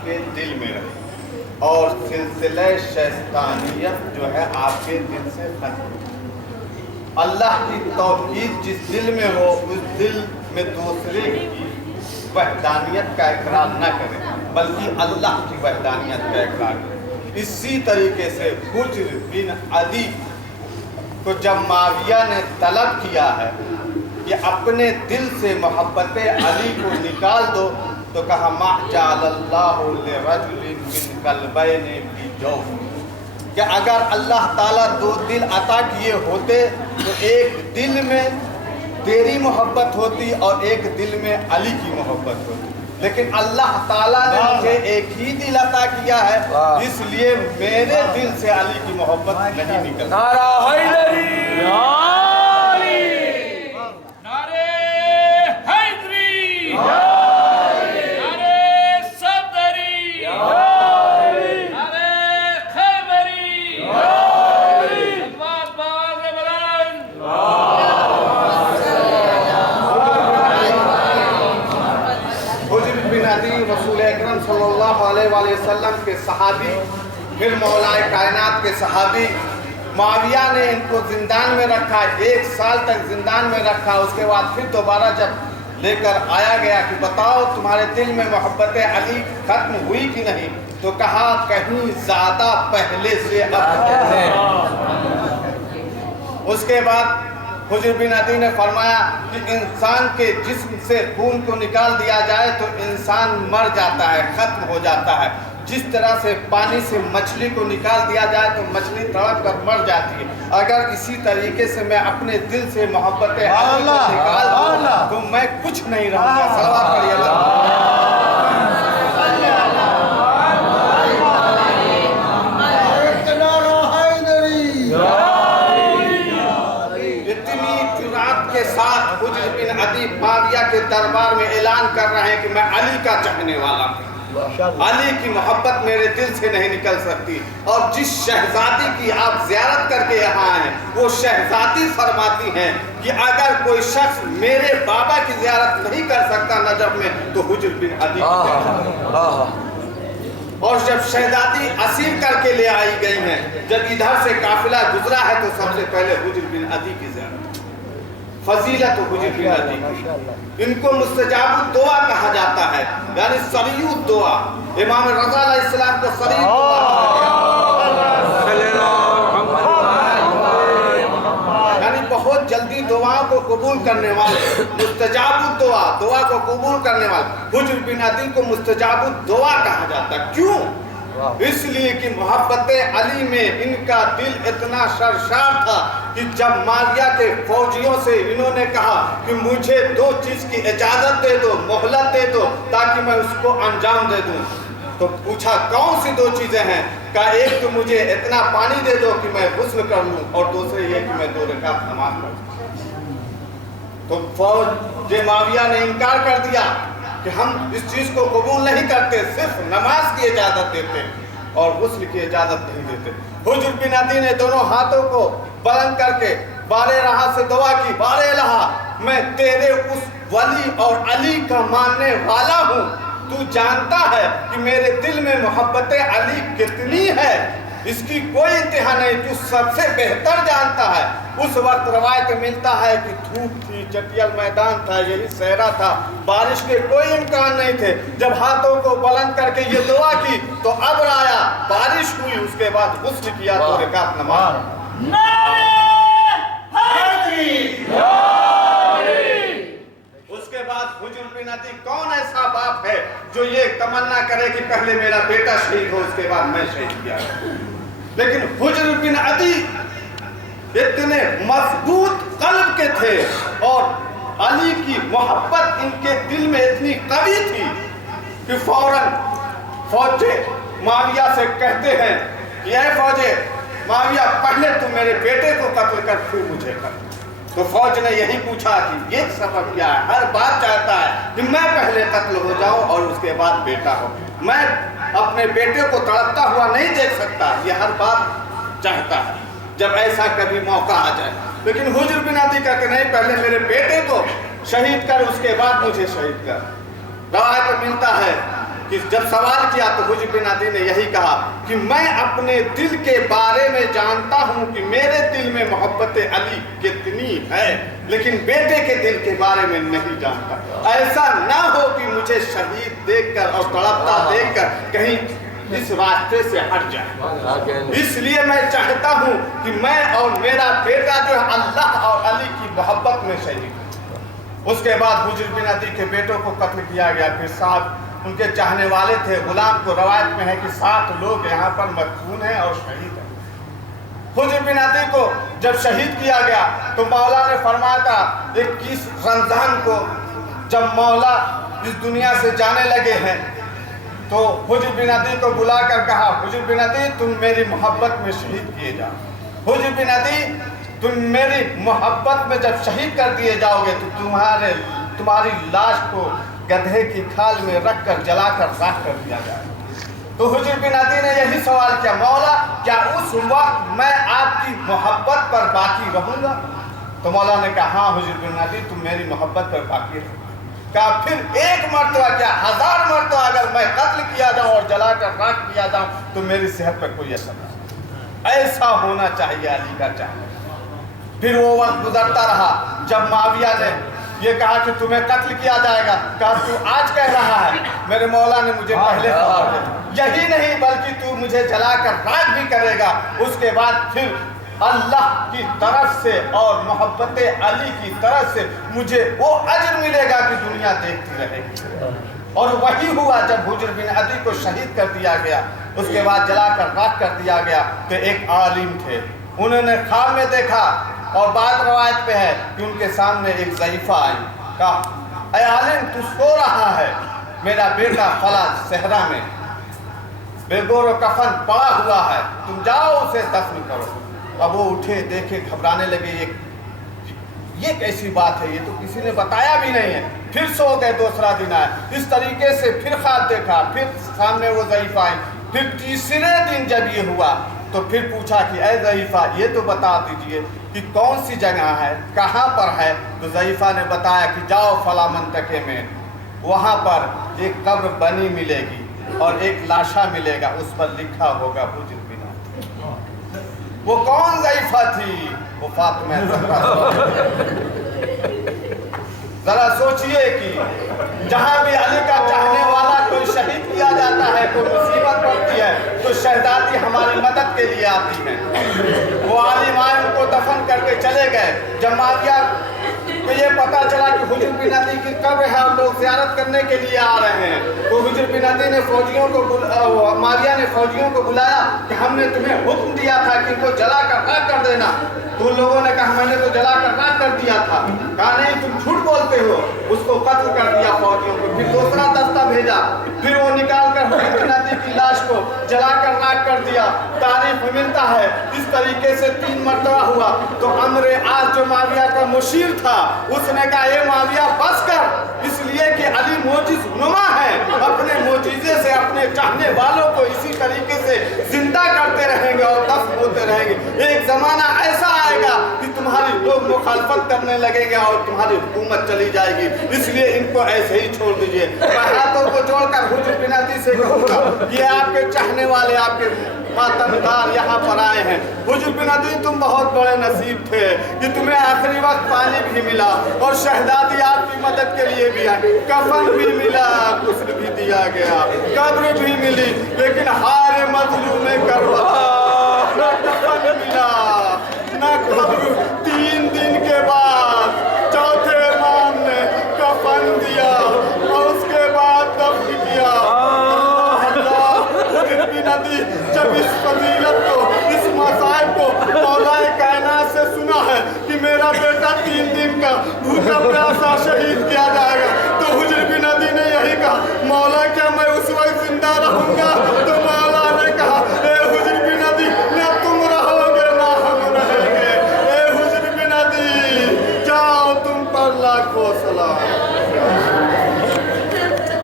آپ کے دل میں رہے اور سلسلہ شیطانیت جو ہے آپ کے دل سے ختم ہو۔ اللہ کی توحید جس دل میں ہو اس دل میں دوسرے کی وحدانیت کا اقرار نہ کرے بلکہ اللہ کی وحدانیت کا اقرار کرے۔ اسی طریقے سے حجر بن عدی کو جب معاویہ نے طلب کیا ہے کہ اپنے دل سے محبت علی کو نکال دو تو کہا ما جعل اللہ لرجل من قلبین فی جوف، کہ اگر اللہ تعالیٰ دو دل عطا کیے ہوتے تو ایک دل میں تیری محبت ہوتی اور ایک دل میں علی کی محبت ہوتی، لیکن اللہ تعالیٰ نے مجھے ایک ہی دل عطا کیا ہے، اس لیے میرے دل سے علی کی محبت نہیں نکلتی۔ نعرہ حیدری، نعرے حیدری، نعرے صدری، نعرے خیبری، سلوات باز بلند۔ حجر بن عدی رسول اکرم صلی اللہ علیہ وآلہ وسلم کے صحابی، پھر مولا کائنات کے صحابی، معاویہ نے ان کو زندان میں رکھا، 1 سال تک زندان میں رکھا۔ اس کے بعد پھر دوبارہ جب لے کر آیا گیا کہ بتاؤ تمہارے دل میں محبت علی ختم ہوئی کہ نہیں، تو کہا کہیں زیادہ پہلے سے اب ہے۔ اس کے بعد حجر بن عدی نے فرمایا کہ انسان کے جسم سے خون کو نکال دیا جائے تو انسان مر جاتا ہے، ختم ہو جاتا ہے، جس طرح سے پانی سے مچھلی کو نکال دیا جائے تو مچھلی تڑپ کر مر جاتی ہے، اگر اسی طریقے سے میں اپنے دل سے محبت علی کو نکال دوں تو میں کچھ نہیں رہوں گا۔ صلوات پڑھیے اللہ۔ ساتھ حجر بن عدی معاویہ کے دربار میں اعلان کر رہے ہیں کہ میں علی کا چاہنے والا ہوں، علی کی محبت میرے دل سے نہیں نکل سکتی، اور جس شہزادی کی آپ زیارت کر کے یہاں آئے وہ شہزادی فرماتی ہیں کہ اگر کوئی شخص میرے بابا کی زیارت نہیں کر سکتا نجف میں تو حجر بن عدی کی۔ اور جب شہزادی اسیر کر کے لے آئی گئی ہیں، جب ادھر سے قافلہ گزرا ہے تو سب سے پہلے حجر بن عدی کی زیارت، فضیلت حجر بن عدی۔ ان کو مستجاب الدعا کہا جاتا ہے، یعنی سریع الدعا۔ امام رضا علیہ السلام کو سریع الدعا کہا گیا، یعنی بہت جلدی دعاؤں کو قبول کرنے والے، مستجاب الدعا، دعا کو قبول کرنے والے۔ حجر بن عدی کو مستجاب الدعا کہا جاتا ہے، کیوں؟ اس لیے کہ محبت علی میں ان کا دل اتنا سرشار تھا کہ جب معاویہ کے فوجیوں سے انہوں نے کہا کہ مجھے 2 چیز کی اجازت دے دو، مہلت دے دو تاکہ میں اس کو انجام دے دوں، تو پوچھا کون سی 2 چیزیں ہیں؟ کہا ایک تو مجھے اتنا پانی دے دو کہ میں غسل کر لوں، اور دوسرے یہ کہ میں 2 رکعت نماز پڑھوں۔ تو فوج معاویہ نے انکار کر دیا کہ ہم اس چیز کو قبول نہیں کرتے، صرف نماز کی اجازت دیتے اور غسل کی اجازت نہیں دیتے۔ حجر بن عدی نے دونوں ہاتھوں کو بلند کر کے بارے رہا سے دعا کی، بارے الہا میں تیرے اس ولی اور علی کا ماننے والا ہوں، تو جانتا ہے کہ میرے دل میں محبت علی کتنی ہے، اس کی کوئی انتہا نہیں، تو سب سے بہتر جانتا ہے۔ اس وقت روایت ملتا ہے کہ دھوپ تھی، چٹیل میدان تھا، یہی صحرا تھا، بارش کے کوئی امکان نہیں تھے۔ جب ہاتھوں کو بلند کر کے یہ دعا کی تو ابر آیا، بارش ہوئی، اس کے بعد غسل کیا، 2 رکعت نماز۔ اس کے بعد حجر بن عدی، کون ایسا باپ ہے جو یہ تمنا کرے کہ پہلے میرا بیٹا شہید ہو اس کے بعد میں شہید کیا؟ لیکن حجر بن عدی اتنے مضبوط قلب کے تھے اور علی کی محبت ان کے دل میں اتنی قوی تھی کہ فوراً فوجے معاویہ سے کہتے ہیں کہ اے فوجے معاویہ، پہلے تم میرے بیٹے کو قتل کر پھر مجھے کر۔ تو فوج نے یہی پوچھا کہ یہ سبب کیا ہے؟ ہر بات چاہتا ہے کہ میں پہلے قتل ہو جاؤں اور اس کے بعد بیٹا ہو، میں اپنے بیٹے کو تڑپتا ہوا نہیں دیکھ سکتا، یہ ہر بات چاہتا ہے جب ایسا کبھی موقع آ جائے۔ لیکن حجر بن عدی کہتے نہیں، پہلے میرے بیٹے کو شہید کر، اس کے بعد مجھے شہید کر۔ روایت میں ملتا ہے کہ جب سوال کیا تو حجر بن عدی نے یہی کہا کہ میں اپنے دل کے بارے میں جانتا ہوں کہ میرے دل میں محبت علی کتنی ہے، لیکن بیٹے کے دل کے بارے میں نہیں جانتا۔ ایسا نہ ہو کہ مجھے شہید دیکھ کر اور تڑپتا دیکھ کر کہیں اس راستے سے ہٹ جائے، اس لیے میں چاہتا ہوں کہ میں اور میرا بیٹا جو ہے اللہ اور علی کی محبت میں شہید ہو۔ اس کے بعد حجر بن عدی کے بیٹوں کو قتل کیا گیا، پھر 7 ان کے چاہنے والے تھے، غلام کو روایت میں ہے کہ 7 لوگ یہاں پر مدفون ہیں اور شہید ہیں۔ حجر بن عدی کو جب شہید کیا گیا تو مولا نے فرمایا تھا 21 رمضان کو جب مولا اس دنیا سے جانے لگے ہیں تو حجر بن عدی کو بلا کر کہا، حجر بن عدی تم میری محبت میں شہید کیے جاؤ، حجر بن عدی تم میری محبت میں جب شہید کر دیے جاؤ گے تو تمہاری لاش کو گدھے کی کھال میں رکھ کر جلا کر راکھ کر دیا جائے۔ تو حجر بن عدی نے یہی سوال کیا، مولا کیا اس وقت میں آپ کی محبت پر باقی رہوں گا؟ تو مولا نے کہا ہاں حجر بن عدی تم میری محبت پر باقی رہو۔ کہا پھر 1 مرتبہ کیا 1000 مرتبہ اگر میں قتل کیا جاؤں اور جلا کر راکھ کیا جاؤں تو میری صحت پر کوئی اثر نہیں۔ ایسا ہونا چاہیے علی کا چاہیے۔ پھر وہ وقت گزرتا رہا، جب معاویہ نے یہ کہا کہ تمہیں قتل کیا جائے گا، کہا تو آج کہہ رہا ہے، میرے مولا نے مجھے پہلے خبر دی، یہی نہیں بلکہ تو مجھے جلا کر راکھ بھی کرے گا۔ اس کے بعد پھر اللہ کی طرف سے اور محبت علی کی طرف سے مجھے وہ اجر ملے گا کہ دنیا دیکھتی رہے گی۔ اور وہی ہوا جب حجر بن عدی کو شہید کر دیا گیا، اس کے بعد جلا کر راکھ کر دیا گیا تو ایک عالم تھے، انہوں نے خواب میں دیکھا اور بات روایت پہ ہے کہ ان کے سامنے ایک ضعیفہ آئی، کہا اے عالم تو سو رہا ہے، میرا بیٹا فلاں صحرا میں بے گور و کفن پڑا ہوا ہے، تم جاؤ اسے دفن کرو۔ اب وہ اٹھے، دیکھے، گھبرانے لگے، یہ کیسی بات ہے، یہ تو کسی نے بتایا بھی نہیں ہے۔ پھر سو گئے، دوسرا دن آیا، اس طریقے سے پھر خواب دیکھا، پھر سامنے وہ ضعیفہ آئی۔ پھر تیسرے دن جب یہ ہوا تو پھر پوچھا کہ اے ضعیفہ یہ تو بتا دیجئے کہ کون سی جگہ ہے، کہاں پر ہے؟ تو ضعیفہ نے بتایا کہ جاؤ فلاں منطقے میں، وہاں پر ایک قبر بنی ملے گی اور ایک لاشا ملے گا، اس پر لکھا ہوگا حجر بن عدی۔ وہ کون ضعیفہ تھی؟ وہ فاطمہ زہرا۔ ذرا سوچئے کہ جہاں بھی علی کا چاہنے والا کوئی شہید کیا جاتا ہے، کوئی مصیبت پڑتی ہے تو شہزادی ہماری مدد کے لیے آتی ہیں۔ وہ عالم آئے، ان کو دفن کر کے چلے گئے۔ جب معاویہ کو یہ پتا چلا کہ حجر بن عدی کی قبر ہے اور لوگ زیارت کرنے کے لیے آ رہے ہیں، تو حجر بن عدی نے معاویہ نے فوجیوں کو بلایا کہ ہم نے تمہیں حکم دیا تھا کہ ان کو جلا کر راکھ کر دینا۔ تو ان لوگوں نے کہا میں نے تو جلا کر راکھ کر دیا تھا۔ کہا نہیں تم جھوٹ بولتے ہو، اس کو قتل کر دیا فوجیوں کو۔ پھر دوسرا دستہ بھیجا، پھر وہ نکال کر حجر بن عدی کی لاش کو جلا کر راکھ کر دیا۔ تاریخ میں ملتا ہے اس طریقے سے 3 مرتبہ ہوا۔ تو عمرو عاص جو معاویہ کا مشیر تھا، اس نے کہا اے معاویہ بس کر، اس لیے کہ علی معجز نما ہے، اپنے معجزے سے اپنے چاہنے والوں کو اسی طریقے سے زندہ کرتے رہیں گے اور دفن ہوتے رہیں گے۔ ایک زمانہ ایسا آئے گا کہ تمہاری لوگ مخالفت کرنے لگیں گے اور تمہاری حکومت چلی جائے گی، اس لیے ان کو ایسے ہی چھوڑ دیجئے۔ میں ہاتھوں کو جوڑ کر حجر بن عدی سے کہوں گا یہ آپ کے چاہنے والے، آپ کے ماتمدار یہاں پر آئے ہیں۔ حجر بن عدی تم بہت بڑے نصیب تھے کہ تمہیں آخری وقت پانی بھی ملا اور شہزادی آپ کی مدد کے لیے بھی آئی، کفن بھی ملا، غسل بھی دیا گیا، قبر بھی ملی،